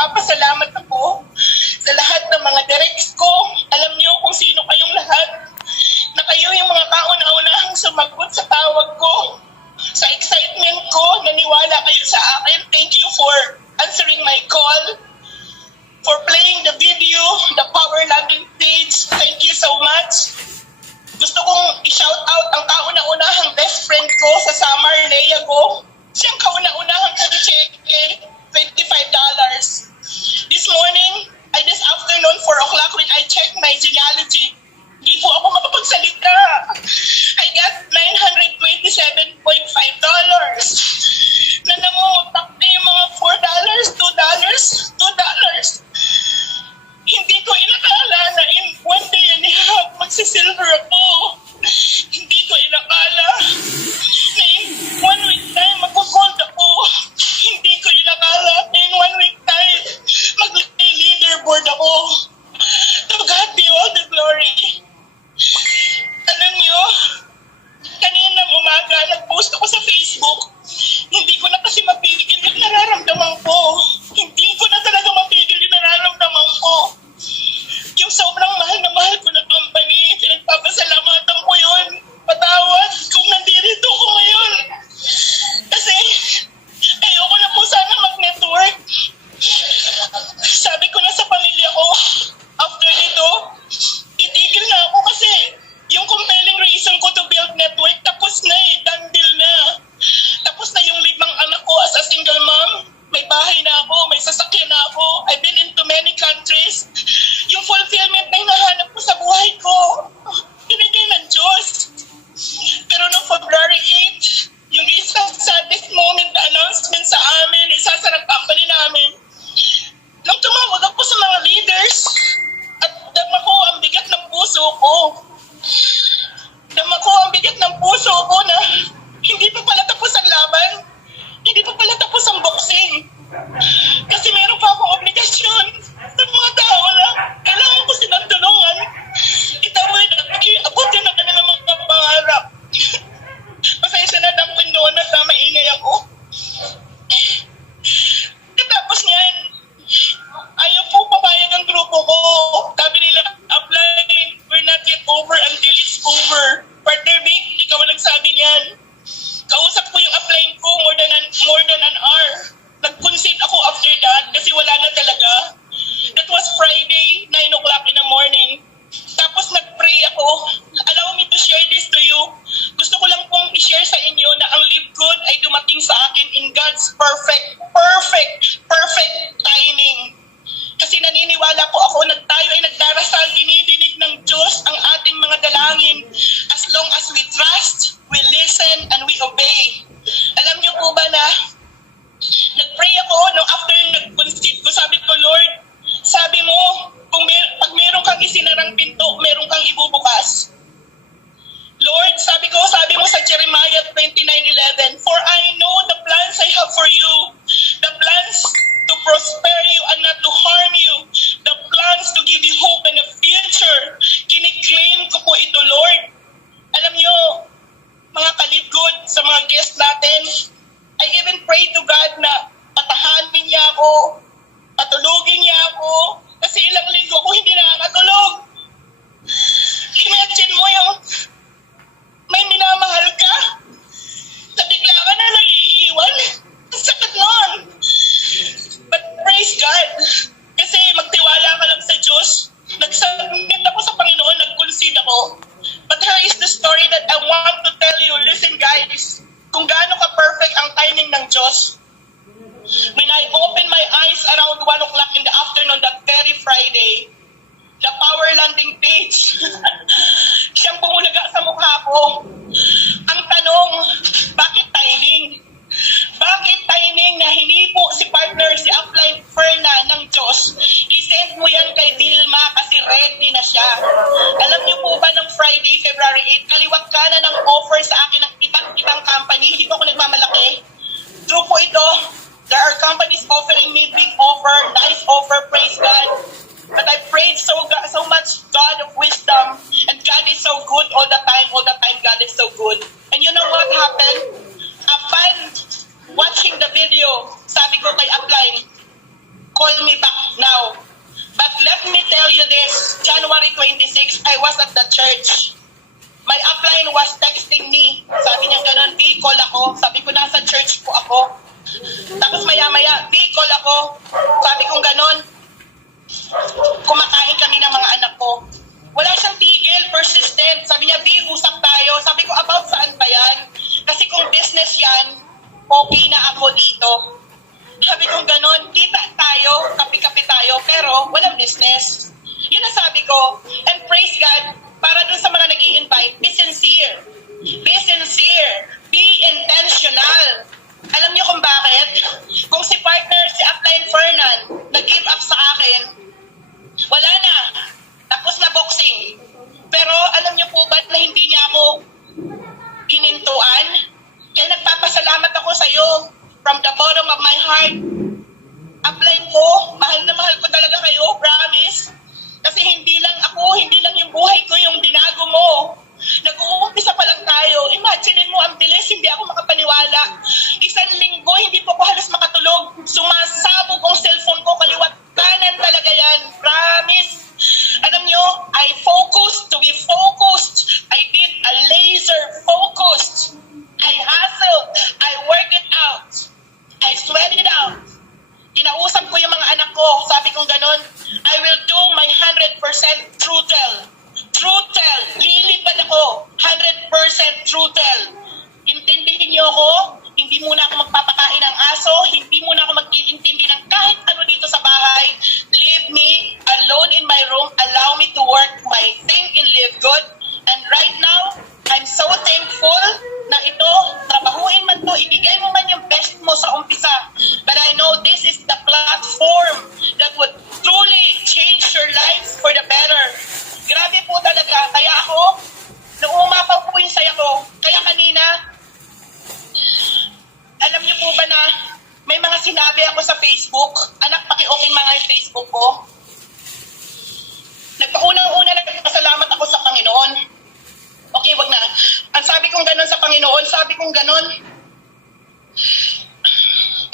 nagpapasalamat ako sa lahat ng mga directs ko. Alam niyo kung sino kayong lahat, na kayo yung mga kauna-unahang sumagot sa tawag ko. Sa excitement ko, naniwala kayo sa akin. Thank you for answering my call, for playing the video, the Power Landing page. Thank you so much. Gusto kong i-shout out ang kauna-unahang best friend ko sa Samar, Lea ko. Siyang kauna-unahang kumi-cheque, $25. This morning, this afternoon, 4 o'clock, when I checked my genealogy, hindi po ako makapagsalita. I got $927.5. Na nangungutak na yung mga $4, $2. Hindi ko inakala na in one day and a half, magsisilver ako. Hindi ko inakala na in 1 week time, mag-gold ako. Hindi ko inakala na in 1 week time, mag-leaderboard ako. To God be all the glory. Alam niyo, kaninang umaga, nag-post ako sa Facebook. Hindi ko na kasi mapigil yung nararamdaman ko. Hindi ko na talaga mapigil yung nararamdaman ko. Yung sobrang mahal na mahal ko na company, pinagpapasalamatan ko yun. Patawad kung nandito ko ngayon. Kasi ayoko na po sana mag-network. Sabi ko na sa pamilya ko, after nito, titigil na ako kasi yung compelling reason ko to build network, tapos na done deal na. Tapos na yung 5 anak ko as a single mom. May bahay na ako, may sasakyan na ako. I've been into many countries. Yung fulfillment na hinahanap ko sa buhay ko, binigay ng Diyos. Pero noong February 8, yung isang saddest moment na announcement sa amin, isasarang company namin, nung tumawag ako sa mga leaders, at dama ko ang bigat ng puso ko. Dama ko ang bigat ng puso ko na hindi pa pala tapos ang laban. Hindi pa pala tapos ang boxing. Kasi meron pa akong obligasyon sa mga tao na kailangan ko silang tulungan. Itawid at abutin ang kanilang mga pangarap. Pasensya na ng Pindona sa maingay ako. Katapos niyan, ayaw po papayag ang grupo ko. Sabi nila, apply, we're not yet over until it's over. Partner Vic, ikaw ang nagsabi niyan. Kausap ko yung applying ko more than an hour. Nag-concede ako after that kasi wala na talaga. That was Friday, 9 o'clock in the morning. Tapos nag-pray ako. Allow me to share this to you. Gusto ko lang pong i-share sa inyo na ang live good ay dumating sa akin in God's perfect timing. Kasi naniniwala po ako na tayo ay nagdarasal, dinidinig ng Diyos ang ating mga dalangin. As long as we trust, we listen, and we obey. Alam niyo po ba na nag-pray ako nung after nag-concede ko, sabi ko, Lord, sabi mo, pag meron kang isinarang pinto, meron kang ibubukas. Lord, sabi mo sa Jeremiah 29:11, for I know the plans I have for you, the plans to prosper you and not to harm you, the plans to give you hope and a future. Kiniklaim ko po ito, Lord. Alam niyo, mga kalidgod sa mga guests natin, I even pray to God na patahanin niya ako, patulugin niya ako, kasi ilang linggo ako hindi nakakatulog. Imagine mo yung may minamahal ka, na bigla ka na lang iiwan. Ang sakit nun. But praise God, kasi magtiwala ka lang sa Diyos. Nag-submit ako sa Panginoon, nag-concede ako. But here is the story that I want to tell you. Listen guys, kung gaano ka-perfect ang timing ng Diyos. When I opened my eyes around 1 o'clock in the afternoon that very Friday, the Power Landing page, siyang bumulaga sa mukha ko. Ang tanong, bakit timing? Bakit timing na hinipo si partner, si upline Ferna ng Diyos? I-send mo yan kay Dilma kasi ready na siya. Alam niyo po ba ng Friday, February 8, kaliwat ka na ng offer sa akin ng ibang company. Hindi po ako nagmamalaki. True po ito. There are companies offering me big offer, nice offer, praise God. But I prayed so much God of wisdom, and God is so good all the time God is so good. And you know what happened? Upon watching the video, sabi ko kay upline, call call me back now. But let me tell you this, January 26, I was at the church. My upline was texting me. Sabi niya ganun, B, call ako. Sabi ko, nasa church po ako. Tapos maya-maya, B, call ako. Sabi ko ganun, kumakain kami ng mga anak ko. Wala siyang tigil, persistent. Sabi niya, B, usap tayo. Sabi ko, about saan ba yan? Kasi kung business yan, okay na ako dito. Sabi ko ganun, kita tayo, kapi-kapi tayo, pero walang business. Yun ang sabi ko. And praise God, para dun sa mga nag-i-invite, be sincere. Be sincere. Be intentional. Alam niyo kung bakit? Kung si partner, si Upline Fernan, nag-give up sa akin, wala na. Tapos na boxing. Pero alam niyo po ba na hindi niya ako hinintuan? Kaya nagpapasalamat ako sa iyo from the bottom of my heart. Upline ko, mahal na mahal ko talaga kayo, promise. Kasi hindi lang ako, hindi lang yung buhay ko yung binago mo. Nag-uumpisa pa lang tayo. Imagine mo, ang bilis, hindi ako makapaniwala. Isang linggo, hindi po ako halos makatulog. Sumasabog ang cellphone ko, kaliwat kanan talaga yan. Promise. Alam nyo, I focused to be focused. I did a laser focused. I hustled. I worked it out. I sweat it out. Kinausap ko yung mga anak ko. Sabi kong ganun, I will do my 100% true tell. True tell. Lilipad ako. 100% true tell. Intindihin niyo ako. Hindi muna ako magpapakain ng aso. Hindi muna ako mag-iintindi ng kahit ano dito sa bahay. Leave me alone in my room. Allow me to work my thing and live good. And right now, I'm so thankful na ito, trabahuin man to, ibigay mo man yung best mo sa umpisa. But I know this is the platform that would truly change your life for the better. Grabe po talaga. Kaya ako, nung umapaw po yung saya ko, kaya kanina, alam niyo po ba na may mga sinabi ako sa Facebook? Anak, paki-open mga yung Facebook ko. Nagpaunang-una nagpasalamat ako sa Panginoon. Okay, wag na. Ang sabi kong ganun sa Panginoon, sabi kong ganun.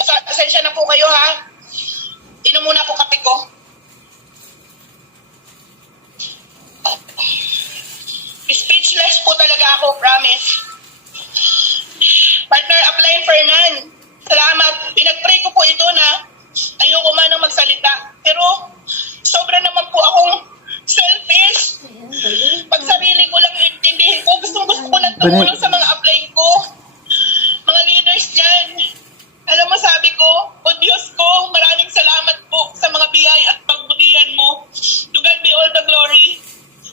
Pasensya na po kayo ha. Inom muna po kape ko. Speechless po talaga ako, promise. Partner, Upline Fernan, salamat. Pinag-pray ko po ito na ayoko man ang magsalita. Pero sobra naman po akong selfish. Pag sarili ko lang intindihin ko, gusto ko lang tumulong sa mga upline ko. Mga leaders dyan. Alam mo, sabi ko, o Diyos ko, maraming salamat po sa mga biyaya at pagbutihan mo. To God be all the glory.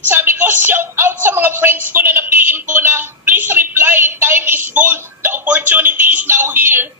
Sabi ko, shout out sa mga friends ko na na-PM ko na, please reply, time is gold, the opportunity is now here.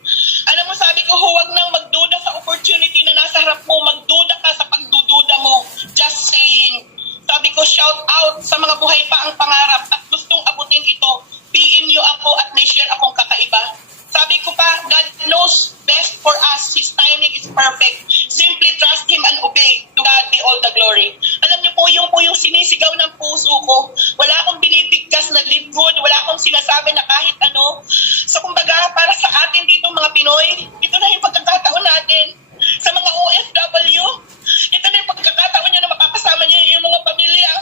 Alam mo, sabi ko, huwag nang magduda sa opportunity na nasa harap mo, magduda ka sa pagdududa mo. Just saying. Sabi ko, shout out sa mga buhay pa ang pangarap at gustong abutin ito. PM nyo ako at may share akong kakaiba. Sabi ko pa, God knows best for us. His timing is perfect. Simply trust Him and obey. To God be all the glory. Alam niyo po yung sinisigaw ng puso ko. Wala akong binibigkas na live good. Wala akong sinasabi na kahit ano. So kumbaga, para sa atin dito mga Pinoy, ito na yung pagkakataon natin. Sa mga OFW, ito na yung pagkakataon nyo na makakasama nyo yung mga pamilya.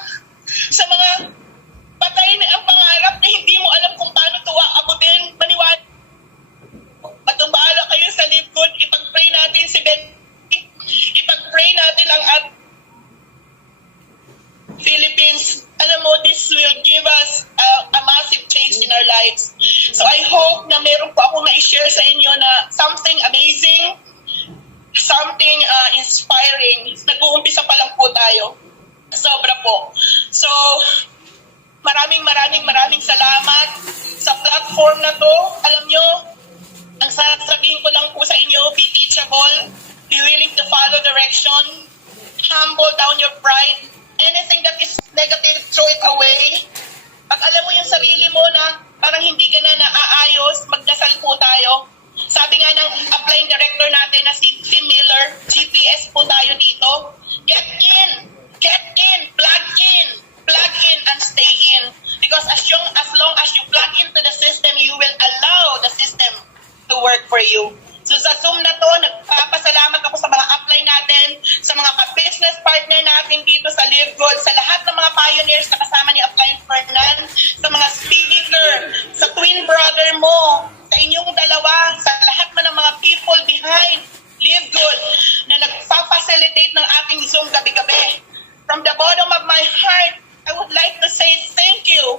Sa mga patay na ang pangarap na hindi mo alam kung paano ito aabutin. Maniwala. Matumbala kayo sa live good. Ipag-pray natin si Ben. Ipag-pray natin ang Philippines. Alam mo, this will give us a massive change in our lives. So I hope na meron po akong na-share sa inyo na something amazing, something inspiring. Nag-uumpisa pa lang po tayo. Sobra po. So, maraming salamat sa platform na to. Alam nyo, ang sasabihin ko lang po sa inyo, be teachable, be willing to follow direction, humble down your pride, anything that is negative, throw it away. Pag alam mo yung sarili mo na parang hindi ka na naaayos, magdasal po tayo. Sabi nga ng upline director natin na si Tim Miller, GPS po tayo dito. Get in, plug in and stay in. Because as long as you plug into the system, you will allow the system to work for you. So sa Zoom na to, nagpapasalamat ako sa mga upline natin. business partner natin dito sa Live Good, sa lahat ng mga pioneers na kasama ni Upline Fernan, sa mga speaker, sa twin brother mo, sa inyong dalawa, sa lahat man ng mga people behind Live Good na nagpa-facilitate ng ating Zoom gabi-gabi. From the bottom of my heart, I would like to say thank you.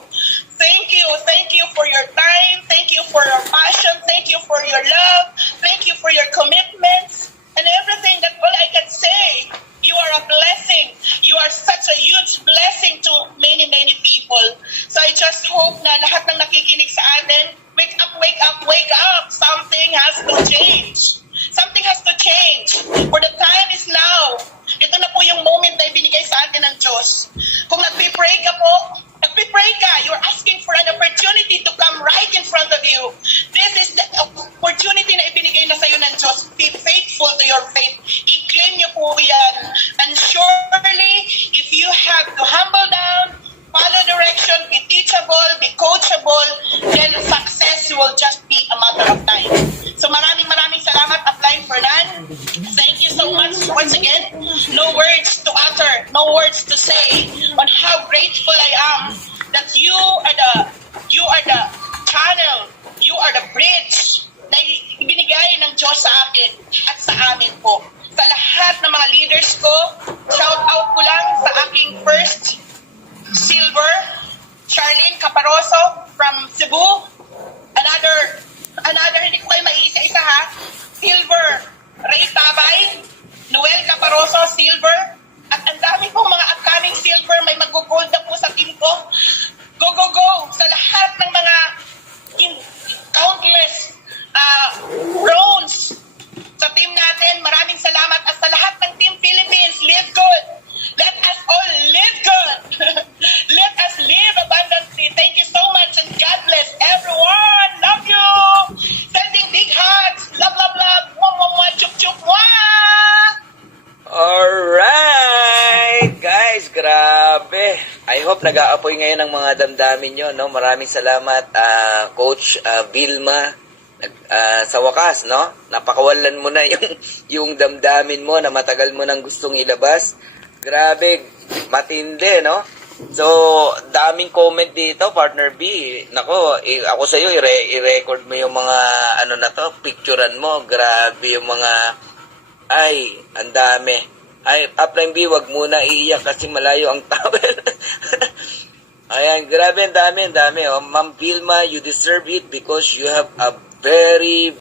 Thank you. Thank you for your time. Thank you for your passion. Thank you for your love. Thank you for your commitments and everything. That all I can say. You are a blessing. You are such a huge blessing to many, many people. So I just hope na lahat ng nakikinig sa atin, wake up, wake up, wake up. Something has to change. Something has to change. For the time is now. Ito na po yung moment na ibinigay sa atin ng Diyos. Kung nagpipray ka po, nagpipray ka, you're asking for an opportunity to come right in front of you. This is the opportunity na ibinigay na sa'yo ng Diyos. Be faithful to your faith. I-claim niyo po yan. And surely, if you have to humble down, follow direction, be teachable, be coachable, then success will just be a matter of time. So maraming salamat, Upline Fernan. Thank you so much once again. No words to utter, no words to say on how grateful I am that you are the channel, you are the bridge na ibinigay ng Diyos sa akin at sa amin po. Sa lahat ng mga leaders ko, shout out ko lang sa aking first silver, Charlene Caparoso from Cebu. Another, hindi ko kayo maiisa-isa ha. Silver, Ray Tabay, Noel Caparoso, silver. At ang dami pong mga upcoming silver, may mag-gold na po sa team ko. Go, go, go! Sa lahat ng mga countless bronze sa team natin, maraming salamat. At sa lahat ng Team Philippines, live good! Let us all live good! Let us live abundantly. Thank you so much and God bless everyone! Love you! Sending big hugs! Love, love, love! Mwah, mwah, mwah! Chup, chup, mwah! Alright! Guys, grabe! I hope nag-aapoy ngayon ang mga damdamin nyo, no? Maraming salamat, Coach Vilma. Sa wakas, no? Napakawalan mo na yung damdamin mo na matagal mo nang gustong ilabas. Grabe, matindi, no? So, daming comment dito, Partner B. Nako, ako sa'yo, i-record mo yung mga, ano na to, picturean mo. Grabe yung mga, ay, ang dami. Ay, Upline B, wag muna iiyak kasi malayo ang towel. Ayan, grabe, ang dami. Oh. Ma'am Vilma, you deserve it because you have a very